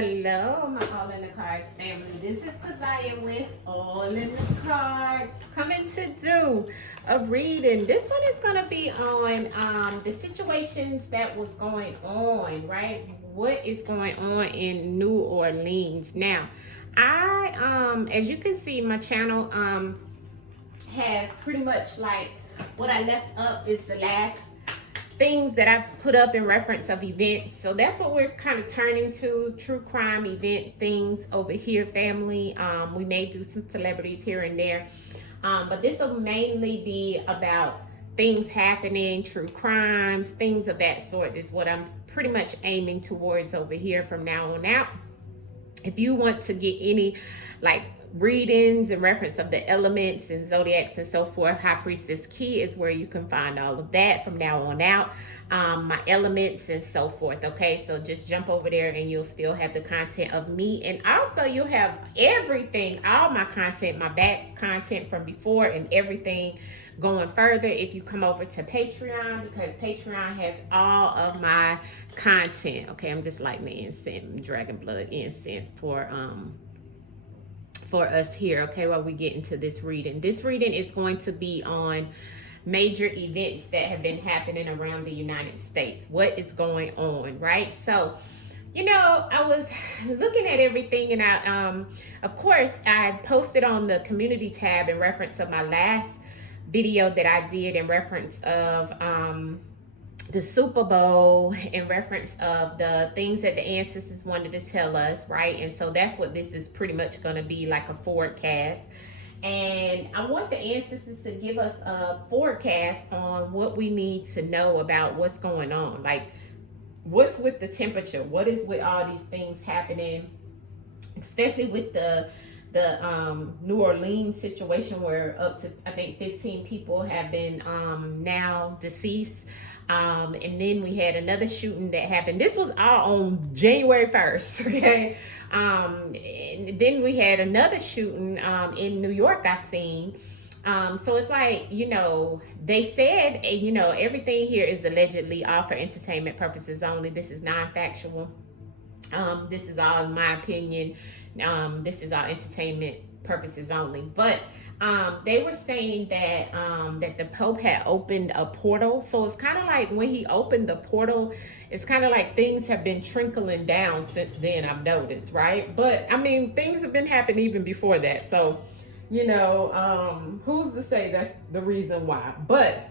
Hello, my All in the Cards family. This is Kazaya with All in the Cards, coming to do a reading. This one is going to be on the situations that was going on, right? What is going on in New Orleans now? As you can see, my channel has pretty much like what I left up is the last things that I put up in reference of events. So that's what we're kind of turning to, true crime event things over here, family. We may do some celebrities here and there, but this will mainly be about things happening, true crimes, things of that sort is what I'm pretty much aiming towards over here from now on out. If you want to get any like readings and reference of the elements and zodiacs and so forth, High Priestess Key is where you can find all of that from now on out. My elements and so forth. Okay, so just jump over there and you'll still have the content of me, and also you'll have everything, all my content, my back content from before and everything going further if you come over to Patreon, because Patreon has all of my content. Okay, I'm just lighting the incense, dragon blood incense for us here, okay, while we get into this reading. This reading is going to be on major events that have been happening around the United States. What is going on, right? So, you know, I was looking at everything, and I, of course, I posted on the community tab in reference of my last video that I did in reference of the Super Bowl, in reference of the things that the ancestors wanted to tell us, right? And so that's what this is pretty much going to be, like a forecast. And I want the ancestors to give us a forecast on what we need to know about what's going on. Like, what's with the temperature? What is with all these things happening, especially with the New Orleans situation, where up to, I think, 15 people have been now deceased. And then we had another shooting that happened. This was all on January 1st, okay? And then we had another shooting in New York I seen. So it's like, you know, they said, you know, everything here is allegedly all for entertainment purposes only. This is non-factual. This is all in my opinion. This is all entertainment purposes only. But they were saying that that the Pope had opened a portal. So it's kind of like when he opened the portal, it's kind of like things have been trickling down since then, I've noticed, right? But I mean, things have been happening even before that. So, you know, who's to say that's the reason why? But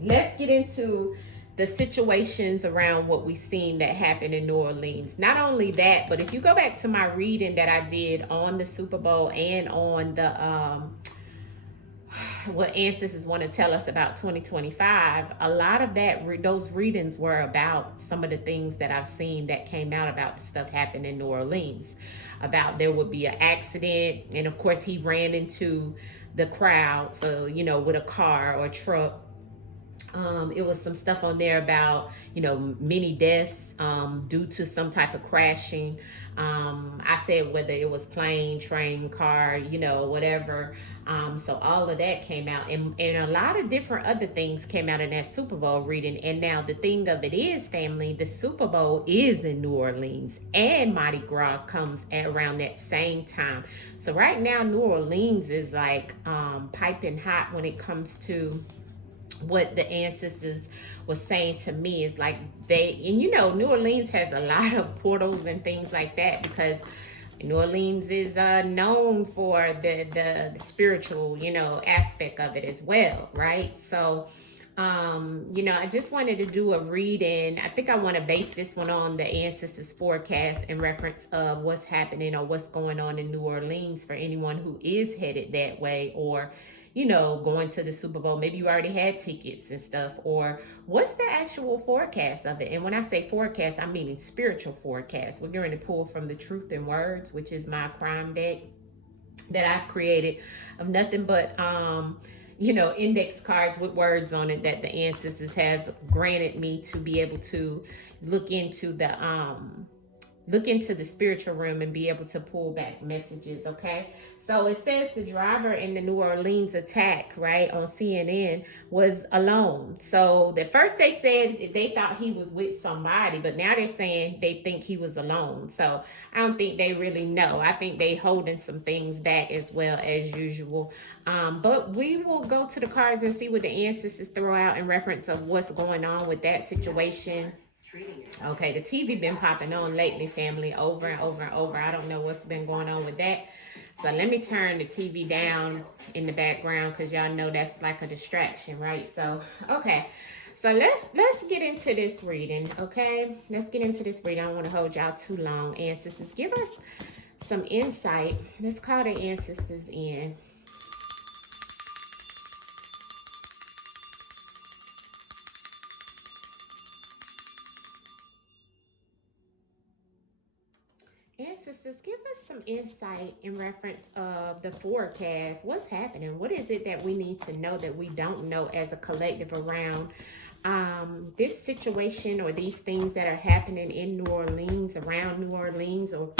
let's get into the situations around what we've seen that happened in New Orleans. Not only that, but if you go back to my reading that I did on the Super Bowl and on the what ancestors want to tell us about 2025, a lot of that those readings were about some of the things that I've seen that came out about the stuff happened in New Orleans, about there would be an accident, and of course he ran into the crowd, so, you know, with a car or a truck. It was some stuff on there about, you know, many deaths due to some type of crashing. I said whether it was plane, train, car, you know, whatever. So all of that came out, and a lot of different other things came out in that Super Bowl reading. And now the thing of it is, family, the Super Bowl is in New Orleans, and Mardi Gras comes at around that same time. So right now, New Orleans is like piping hot when it comes to what the ancestors was saying to me. Is like and you know, New Orleans has a lot of portals and things like that, because New Orleans is known for the spiritual, you know, aspect of it as well, right? So you know, I just wanted to do a reading. I think I want to base this one on the ancestors forecast in reference of what's happening or what's going on in New Orleans for anyone who is headed that way, or, you know, going to the Super Bowl. Maybe you already had tickets and stuff, or what's the actual forecast of it? And when I say forecast, I mean spiritual forecast. We're going to pull from the Truth in Words, which is my crime deck that I've created of nothing but you know, index cards with words on it that the ancestors have granted me to be able to look into the look into the spiritual realm and be able to pull back messages, okay? So it says the driver in the New Orleans attack, right, on CNN was alone. So at first they said they thought he was with somebody, but now they're saying they think he was alone. So I don't think they really know. I think they holding some things back as well as usual. But we will go to the cards and see what the ancestors throw out in reference of what's going on with that situation. Okay, the TV been popping on lately, family, over and over and over. I don't know what's been going on with that. So let me turn the TV down in the background because y'all know that's like a distraction, right? So, okay. So let's get into this reading, okay? Let's get into this reading. I don't want to hold y'all too long. Ancestors, give us some insight. Let's call the ancestors in. Ancestors, give us some insight in reference of the forecast. What's happening? What is it that we need to know that we don't know as a collective around this situation or these things that are happening in New Orleans, around New Orleans, or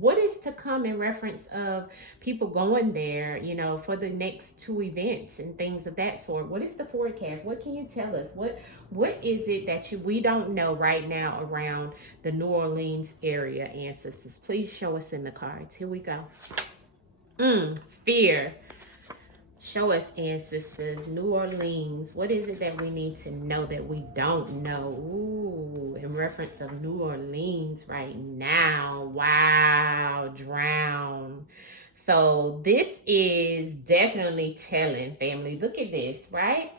what is to come in reference of people going there, you know, for the next 2 events and things of that sort? What is the forecast? What can you tell us? What is it that we don't know right now around the New Orleans area, ancestors? Please show us in the cards. Here we go. Fear. Show us, ancestors. New Orleans. What is it that we need to know that we don't know? Ooh, in reference of New Orleans right now. Wow, drown. So this is definitely telling, family. Look at this, right?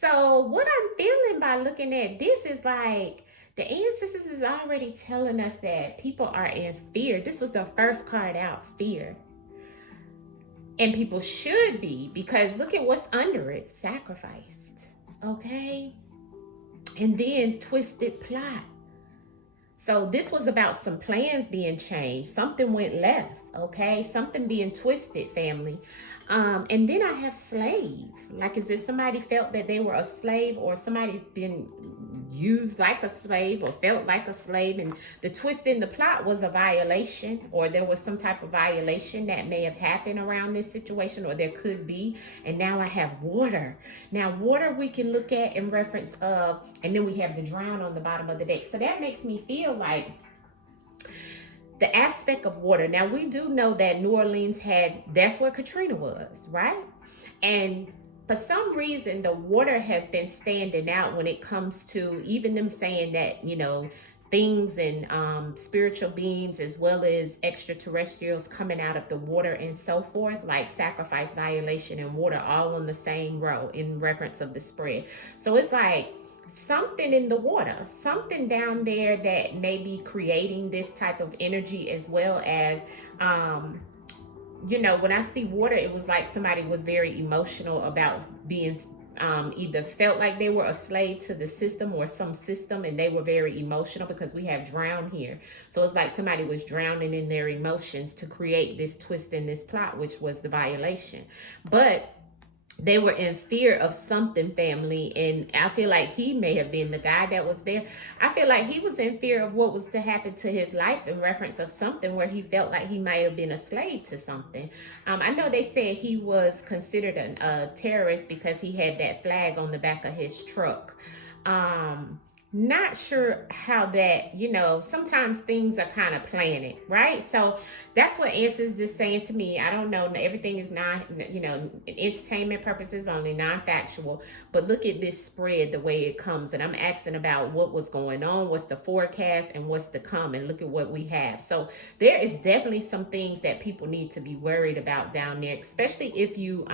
So what I'm feeling by looking at this is like the ancestors is already telling us that people are in fear. This was the first card out, fear. And people should be, because look at what's under it. Sacrificed. Okay? And then twisted plot. So this was about some plans being changed. Something went left. Okay? Something being twisted, family. And then I have slave. Like as if somebody felt that they were a slave, or somebody's been used like a slave or felt like a slave, and the twist in the plot was a violation, or there was some type of violation that may have happened around this situation, or there could be. And now I have water. Now water we can look at in reference of, and then we have the drown on the bottom of the deck. So that makes me feel like the aspect of water. Now we do know that New Orleans that's where Katrina was, right? And for some reason, the water has been standing out when it comes to even them saying that, you know, things and spiritual beings as well as extraterrestrials coming out of the water and so forth, like sacrifice, violation, and water all on the same row in reference of the spread. So it's like something in the water, something down there that may be creating this type of energy, as well as you know, when I see water, it was like somebody was very emotional about being either felt like they were a slave to the system or some system, and they were very emotional because we have drown here. So it's like somebody was drowning in their emotions to create this twist in this plot, which was the violation. But they were in fear of something, family, and I feel like he may have been the guy that was there. I feel like he was in fear of what was to happen to his life in reference of something where he felt like he might have been a slave to something. I know they said he was considered a terrorist because he had that flag on the back of his truck. Not sure how that, you know, sometimes things are kind of planted, right? So that's what Answer's just saying to me. I don't know. Everything is not, you know, entertainment purposes only, non-factual. But look at this spread, the way it comes. And I'm asking about what was going on, what's the forecast, and what's to come. And look at what we have. So there is definitely some things that people need to be worried about down there, especially if you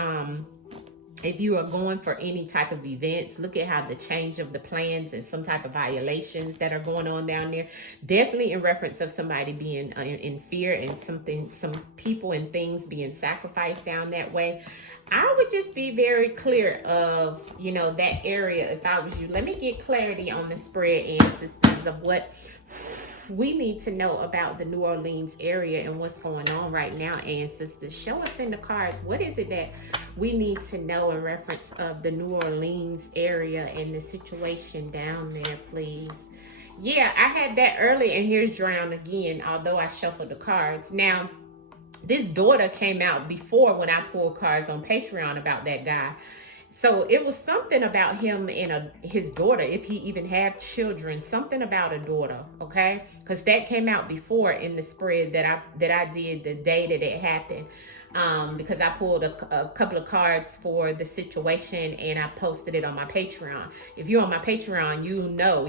are going for any type of events. Look at how the change of the plans and some type of violations that are going on down there. Definitely in reference of somebody being in fear and some people and things being sacrificed down that way. I would just be very clear of, you know, that area if I was you. Let me get clarity on the spread, ancestors, of what we need to know about the New Orleans area and what's going on right now, ancestors. Show us in the cards, what is it that we need to know in reference of the New Orleans area and the situation down there, please. Yeah, I had that early, and here's Drown again, although I shuffled the cards. Now, this daughter came out before when I pulled cards on Patreon about that guy. So it was something about him and his daughter, if he even have children, something about a daughter, okay? Because that came out before in the spread that I did the day that it happened. Because I pulled a couple of cards for the situation and I posted it on my Patreon. If you're on my Patreon,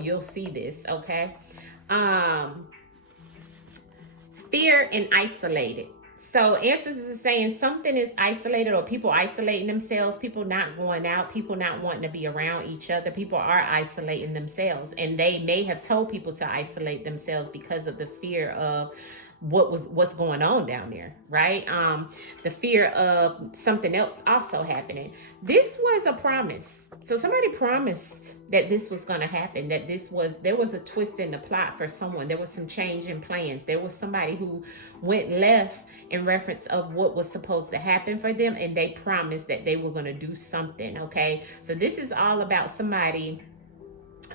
you'll see this, okay? Um, Fear and isolated. So Ancestors is saying something is isolated, or people isolating themselves, people not going out, people not wanting to be around each other. People are isolating themselves, and they may have told people to isolate themselves because of the fear of what's going on down there, right? The fear of something else also happening. This was a promise. So somebody promised that this was going to happen, that there was a twist in the plot for someone. There was some change in plans. There was somebody who went left in reference of what was supposed to happen for them, and they promised that they were going to do something, okay? So this is all about somebody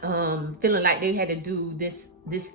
feeling like they had to do this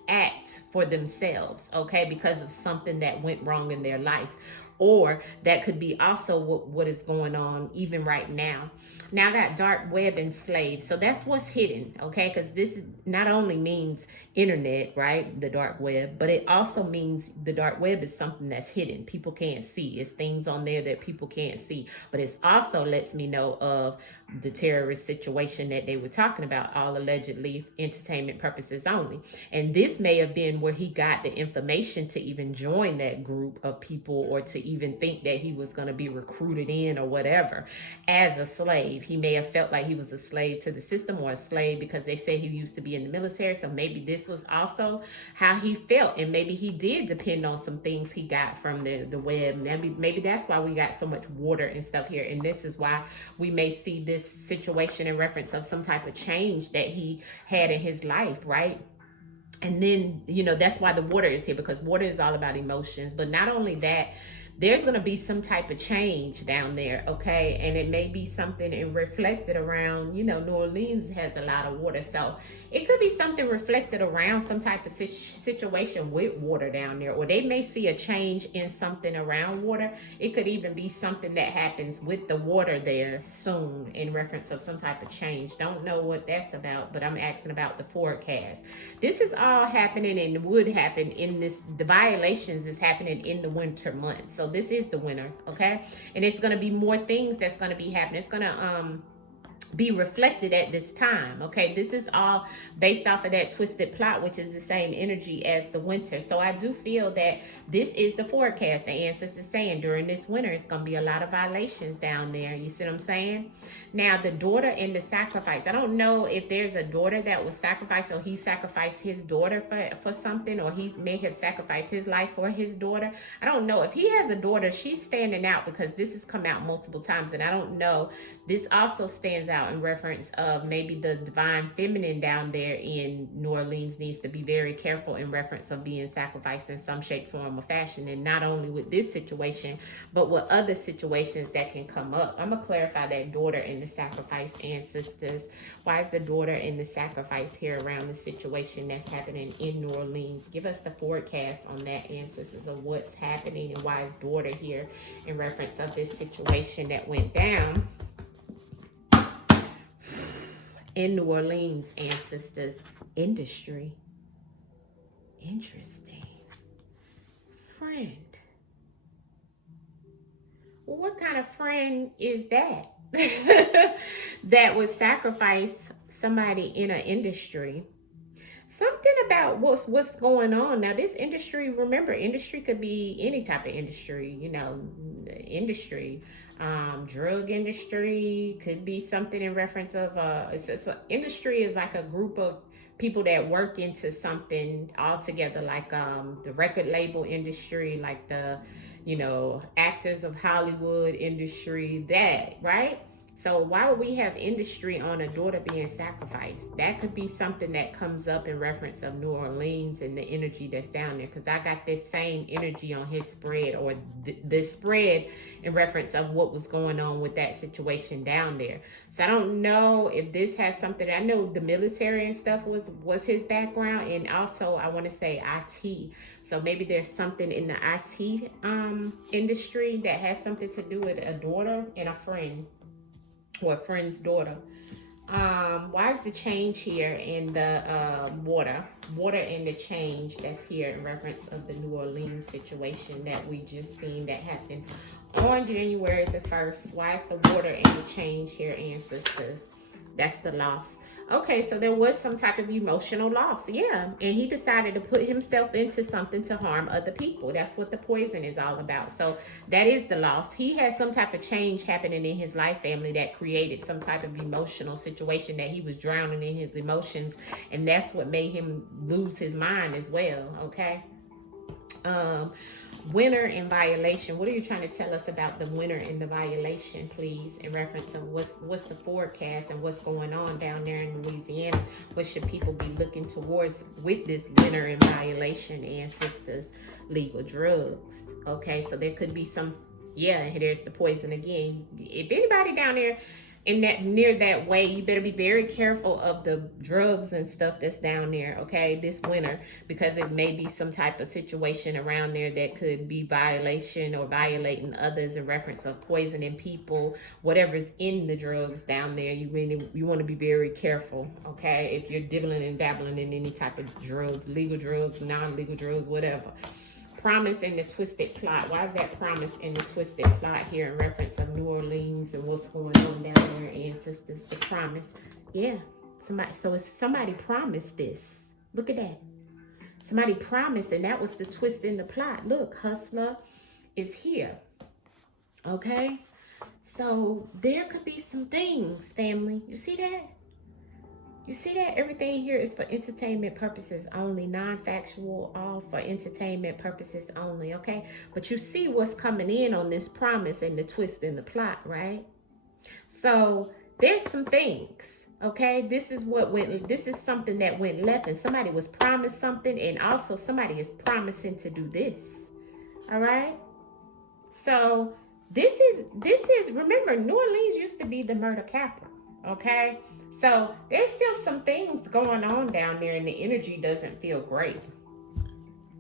act for themselves, okay, because of something that went wrong in their life. Or that could be also what is going on even right now. Now I got dark web and slave. So that's what's hidden, okay? Because this not only means internet, right? The dark web, but it also means the dark web is something that's hidden. People can't see. It's things on there that people can't see. But it also lets me know of the terrorist situation that they were talking about, all allegedly entertainment purposes only. And this may have been where he got the information to even join that group of people, or to even think that he was going to be recruited in or whatever as a slave. He may have felt like he was a slave to the system, or a slave because they said he used to be in the military. So maybe this was also how he felt, and maybe he did depend on some things he got from the web. Maybe that's why we got so much water and stuff here, and this is why we may see this situation in reference of some type of change that he had in his life, right? And then, that's why the water is here, because water is all about emotions. But not only that, there's going to be some type of change down there, okay? And it may be something and reflected around, New Orleans has a lot of water. So it could be something reflected around some type of situation with water down there. Or they may see a change in something around water. It could even be something that happens with the water there soon in reference of some type of change. Don't know what that's about, but I'm asking about the forecast. This is all happening and would happen the violations is happening in the winter months. So this is the winter, okay? And it's going to be more things that's going to be happening. It's going to be reflected at this time, okay? This is all based off of that twisted plot, which is the same energy as the winter. So I do feel that this is the forecast. The ancestors saying during this winter, it's going to be a lot of violations down there. You see what I'm saying? Now, the daughter and the sacrifice. I don't know if there's a daughter that was sacrificed, or he sacrificed his daughter for something, or he may have sacrificed his life for his daughter. I don't know. If he has a daughter, she's standing out, because this has come out multiple times, and I don't know. This also stands out in reference of maybe the divine feminine down there in New Orleans needs to be very careful in reference of being sacrificed in some shape, form, or fashion. And not only with this situation, but with other situations that can come up. I'm going to clarify that daughter in the sacrifice, ancestors. Why is the daughter in the sacrifice here around the situation that's happening in New Orleans? Give us the forecast on that, ancestors, of what's happening, and why is daughter here in reference of this situation that went down in New Orleans, ancestors. Industry. Interesting. Friend. Well, what kind of friend is that? That would sacrifice somebody in an industry. Something about what's going on. Now, this industry, remember, industry could be any type of industry, industry. Drug industry could be something in reference of industry is like a group of people that work into something all together, like the record label industry, like the actors of Hollywood industry, that, right? So why would we have industry on a daughter being sacrificed? That could be something that comes up in reference of New Orleans and the energy that's down there. Because I got this same energy on his spread, or this spread in reference of what was going on with that situation down there. So I don't know if this has something. I know the military and stuff was his background, and also I want to say IT. So maybe there's something in the IT industry that has something to do with a daughter and a friend, or a friend's daughter. Why is the change here in the water and the change that's here in reference of the New Orleans situation that we just seen that happened on January the 1st? Why is the water and the change here, ancestors? That's the loss. Okay, so there was some type of emotional loss. Yeah, and he decided to put himself into something to harm other people. That's what the poison is all about. So that is the loss. He had some type of change happening in his life, family, that created some type of emotional situation that he was drowning in his emotions, and that's what made him lose his mind as well. Okay. Winner in violation. What are you trying to tell us about the winner in the violation, please, in reference of what's the forecast and what's going on down there in Louisiana? What should people be looking towards with this winner in violation, ancestors? Legal drugs. Okay, so there could be some, yeah, there's the poison again. If anybody down there in that near that way, you better be very careful of the drugs and stuff that's down there, okay, this winter, because it may be some type of situation around there that could be violation or violating others in reference of poisoning people, whatever's in the drugs down there. You want to be very careful, okay, if you're dibbling and dabbling in any type of drugs, legal drugs, non-legal drugs, whatever. Promise in the twisted plot. Why is that promise in the twisted plot here in reference of New Orleans and what's going on down there, ancestors? The promise. Yeah. Somebody promised this. Look at that. Somebody promised, and that was the twist in the plot. Look, hustler is here. Okay? So there could be some things, family. You see that? You see that? Everything here is for entertainment purposes only, non-factual, all for entertainment purposes only, okay? But you see what's coming in on this promise and the twist in the plot, right? So there's some things, okay? This is something that went left, and somebody was promised something, and also somebody is promising to do this, all right? So this is, remember, New Orleans used to be the murder capital, okay? So there's still some things going on down there, and the energy doesn't feel great.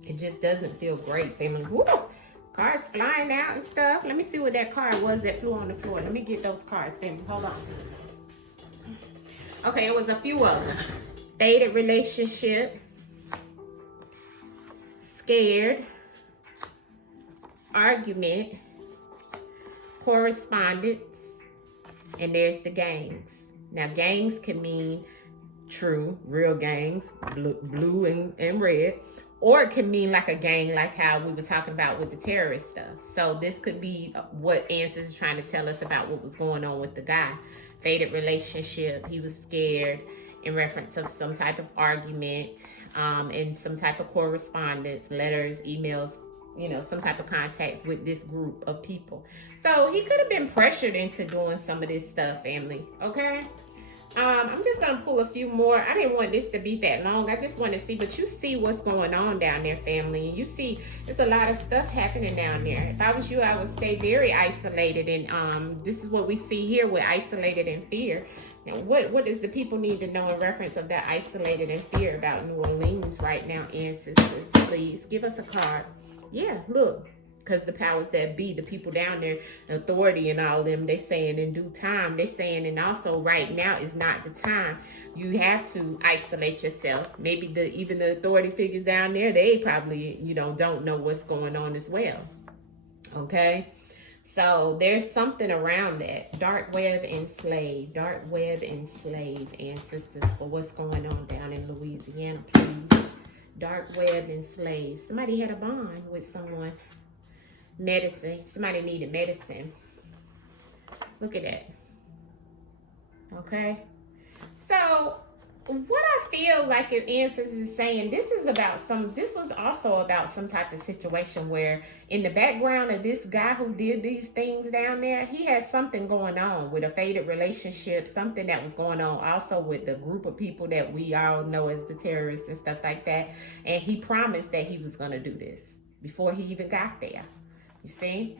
It just doesn't feel great, family. Woo! Cards flying out and stuff. Let me see what that card was that flew on the floor. Let me get those cards, family. Hold on. Okay, it was a few of them. Faded relationship. Scared. Argument. Correspondence. And there's the gangs. Now, gangs can mean true, real gangs, blue and red, or it can mean like a gang, like how we were talking about with the terrorist stuff. So this could be what Answers is trying to tell us about what was going on with the guy. Faded relationship, he was scared in reference of some type of argument, and some type of correspondence, letters, emails, you know, some type of contacts with this group of people. So he could have been pressured into doing some of this stuff, family, okay? I'm just going to pull a few more. I didn't want this to be that long. I just want to see, but you see what's going on down there, family. And you see there's a lot of stuff happening down there. If I was you, I would stay very isolated. And this is what we see here with isolated and fear. Now, what does the people need to know in reference of that isolated and fear about New Orleans right now, ancestors? Please give us a card. Yeah, look. Because the powers that be, the people down there, authority and all of them, they saying in due time, they saying, and also right now is not the time. You have to isolate yourself. Maybe even the authority figures down there, they probably, don't know what's going on as well. Okay? So there's something around that. Dark web enslaved, ancestors, for what's going on down in Louisiana, please. Dark web enslaved. Somebody had a bond with someone. Medicine. Somebody needed medicine. Look at that. Okay. So what I feel like it is saying, this was also about some type of situation where in the background of this guy who did these things down there, he had something going on with a faded relationship, something that was going on also with the group of people that we all know as the terrorists and stuff like that. And he promised that he was going to do this before he even got there. You see?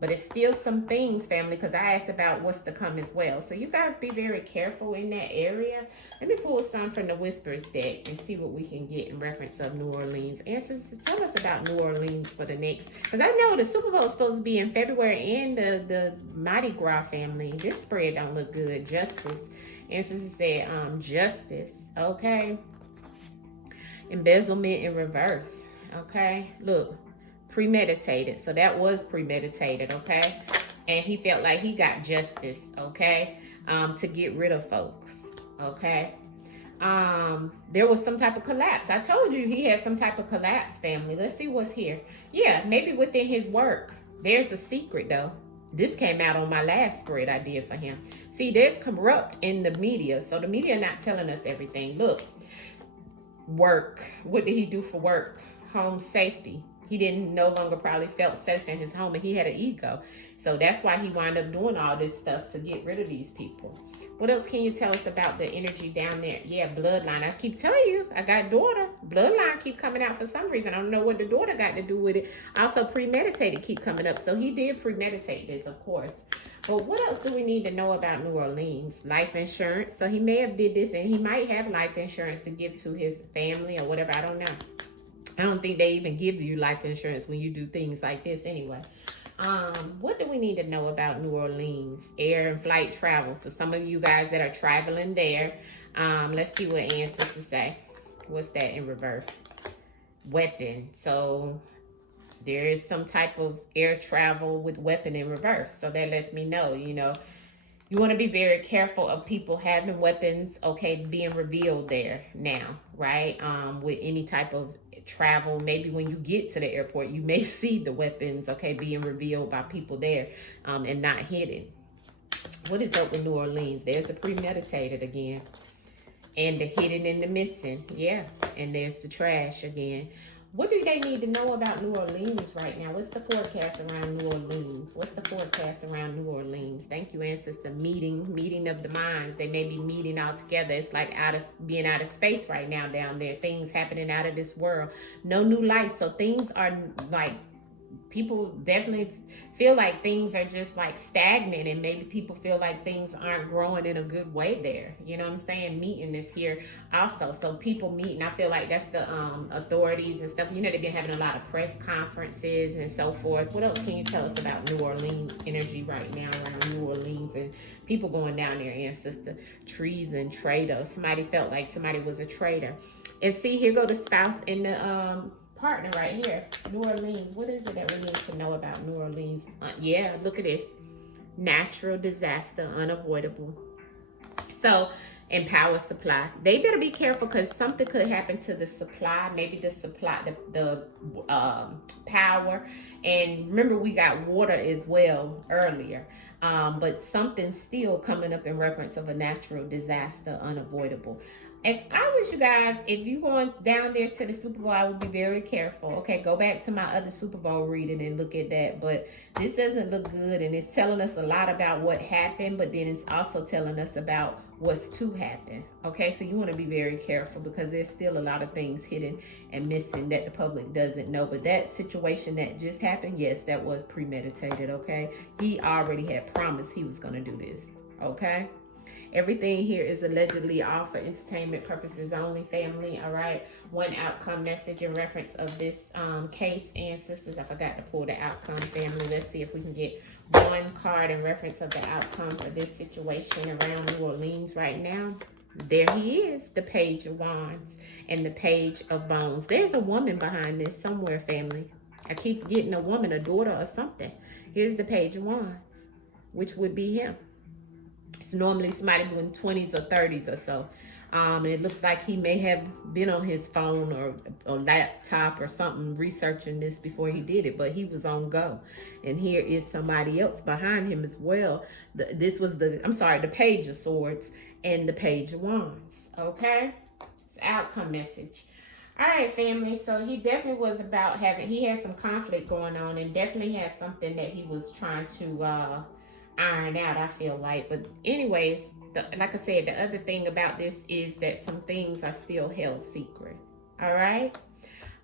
But it's still some things, family, because I asked about what's to come as well. So you guys be very careful in that area. Let me pull some from the Whispers deck and see what we can get in reference of New Orleans. Ancestors, tell us about New Orleans for the next. Because I know the Super Bowl is supposed to be in February and the Mardi Gras, family. This spread don't look good. Justice. Ancestors said justice. Okay. Embezzlement in reverse. Okay. Look. Premeditated. So that was premeditated, okay? And he felt like he got justice, okay? To get rid of folks, okay? There was some type of collapse. I told you he had some type of collapse, family. Let's see what's here. Yeah, maybe within his work. There's a secret, though. This came out on my last spread I did for him. See, there's corrupt in the media. So the media not telling us everything. Look, work. What did he do for work? Home safety. He didn't no longer probably felt safe in his home, and he had an ego. So that's why he wound up doing all this stuff to get rid of these people. What else can you tell us about the energy down there? Yeah, bloodline. I keep telling you, I got daughter. Bloodline keep coming out for some reason. I don't know what the daughter got to do with it. Also, premeditated keep coming up. So he did premeditate this, of course. But what else do we need to know about New Orleans? Life insurance. So he may have did this, and he might have life insurance to give to his family or whatever. I don't know. I don't think they even give you life insurance when you do things like this anyway. What do we need to know about New Orleans? Air and flight travel. So some of you guys that are traveling there, let's see what ancestors say. What's that in reverse? Weapon. So there is some type of air travel with weapon in reverse. So that lets me know, you know, you want to be very careful of people having weapons, okay, being revealed there now, right? With any type of travel, maybe when you get to the airport, you may see the weapons, okay, being revealed by people there and not hidden. What is up with New Orleans? There's the premeditated again. And the hidden and the missing. Yeah. And there's the trash again. What do they need to know about New Orleans right now? What's the forecast around New Orleans? What's the forecast around New Orleans? Thank you, ancestor. Meeting of the minds. They may be meeting all together. It's like being out of space right now down there. Things happening out of this world. No new life. So things are like, people definitely feel like things are just like stagnant, and maybe people feel like things aren't growing in a good way there. You know what I'm saying? Meeting is here also. So people meeting, I feel like that's the authorities and stuff. You know, they've been having a lot of press conferences and so forth. What else can you tell us about New Orleans energy right now around New Orleans and people going down there, ancestor? Treason, traitor. Somebody felt like somebody was a traitor. And see, here go the spouse in the partner right here. New Orleans. What is it that we need to know about New Orleans? Yeah, look at this. Natural disaster, unavoidable. So, and power supply. They better be careful because something could happen to the supply. Maybe the supply, the power. And remember, we got water as well earlier. But something's still coming up in reference of a natural disaster, unavoidable. If I was you guys, if you're going down there to the Super Bowl, I would be very careful. Okay, go back to my other Super Bowl reading and look at that. But this doesn't look good, and it's telling us a lot about what happened, but then it's also telling us about what's to happen. Okay, so you want to be very careful because there's still a lot of things hidden and missing that the public doesn't know. But that situation that just happened, yes, that was premeditated. Okay, he already had promised he was going to do this. Okay. Everything here is allegedly all for entertainment purposes only, family. All right. One outcome message in reference of this case, ancestors. I forgot to pull the outcome, family. Let's see if we can get one card in reference of the outcome for this situation around New Orleans right now. There he is, the Page of Wands and the Page of Bones. There's a woman behind this somewhere, family. I keep getting a woman, a daughter or something. Here's the Page of Wands, which would be him. It's normally somebody in 20s or 30s or so. And it looks like he may have been on his phone or laptop or something researching this before he did it, but he was on go. And here is somebody else behind him as well. This was the Page of Swords and the Page of Wands. Okay, it's outcome message. All right, family. So he definitely was about he had some conflict going on, and definitely had something that he was trying to iron out, I feel like. But anyways, like I said, the other thing about this is that some things are still held secret. All right.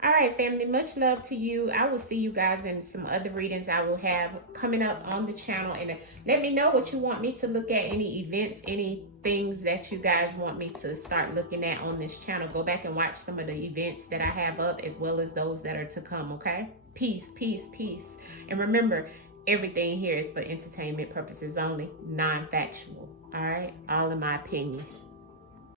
All right, family, much love to you. I will see you guys in some other readings I will have coming up on the channel. And let me know what you want me to look at, any events, any things that you guys want me to start looking at on this channel. Go back and watch some of the events that I have up, as well as those that are to come, okay? Peace, peace, peace. And remember, everything here is for entertainment purposes only, non-factual, all right? All in my opinion.